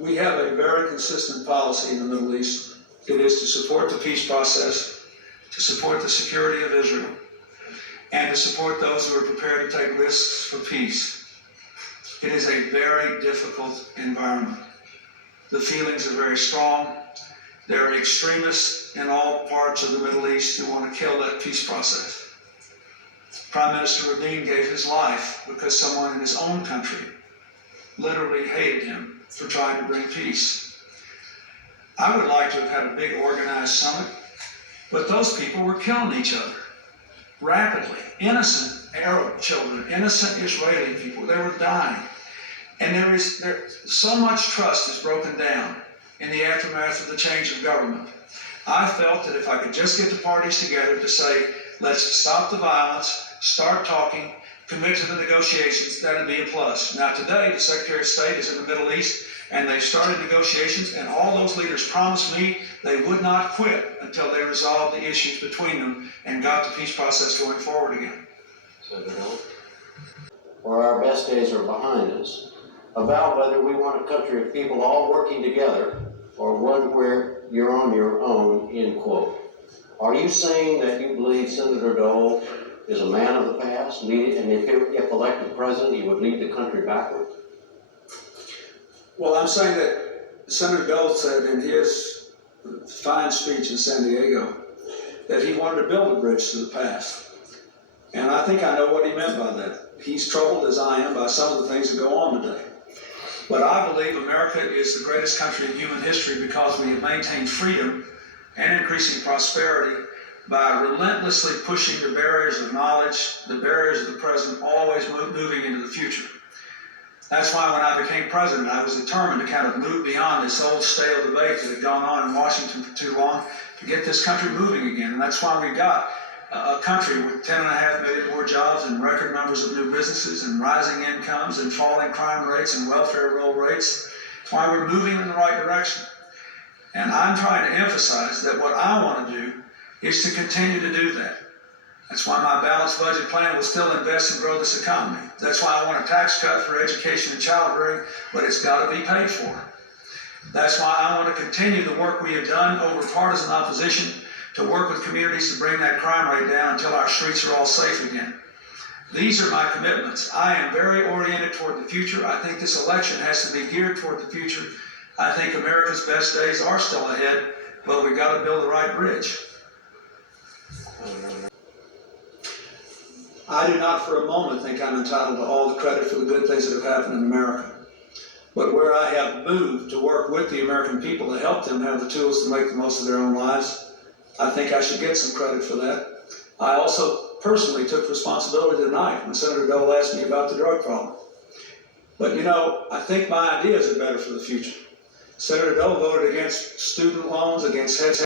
We have a very consistent policy in the Middle East. It is to support the peace process, to support the security of Israel, and to support those who are prepared to take risks for peace. It is a very difficult environment. The feelings are very strong. There are extremists in all parts of the Middle East who want to kill that peace process. Prime Minister Rabin gave his life because someone in his own country literally hated him for trying to bring peace. I would like to have had a big organized summit, but those people were killing each other rapidly. Innocent Arab children, innocent Israeli people, they were dying. And so much trust is broken down in the aftermath of the change of government. I felt that if I could just get the parties together to say, let's stop the violence, start talking, commit to the negotiations, that'd be a plus. Now today, the Secretary of State is in the Middle East, and they've started negotiations, and all those leaders promised me they would not quit until they resolved the issues between them and got the peace process going forward again. Where our best days are behind us, about whether we want a country of people all working together or one where you're on your own, end quote. Are you saying that you believe Senator Dole is a man of the past, and if elected president, he would lead the country backward? Well, I'm saying that Senator Dole said in his fine speech in San Diego that he wanted to build a bridge to the past. And I think I know what he meant by that. He's troubled, as I am, by some of the things that go on today. But I believe America is the greatest country in human history because we have maintained freedom and increasing prosperity by relentlessly pushing the barriers of knowledge, the barriers of the present, always moving into the future. That's why when I became president, I was determined to kind of move beyond this old stale debate that had gone on in Washington for too long to get this country moving again. And that's why we got a country with 10.5 million more jobs and record numbers of new businesses and rising incomes and falling crime rates and welfare roll rates. That's why we're moving in the right direction. And I'm trying to emphasize that what I want to do is to continue to do that. That's why my balanced budget plan will still invest and grow this economy. That's why I want a tax cut for education and child rearing, but it's got to be paid for. That's why I want to continue the work we have done over partisan opposition to work with communities to bring that crime rate down until our streets are all safe again. These are my commitments. I am very oriented toward the future. I think this election has to be geared toward the future. I think America's best days are still ahead, but we've got to build the right bridge. I do not for a moment think I'm entitled to all the credit for the good things that have happened in America. But where I have moved to work with the American people to help them have the tools to make the most of their own lives, I think I should get some credit for that. I also personally took responsibility tonight when Senator Dole asked me about the drug problem. But you know, I think my ideas are better for the future. Senator Dole voted against student loans, against heads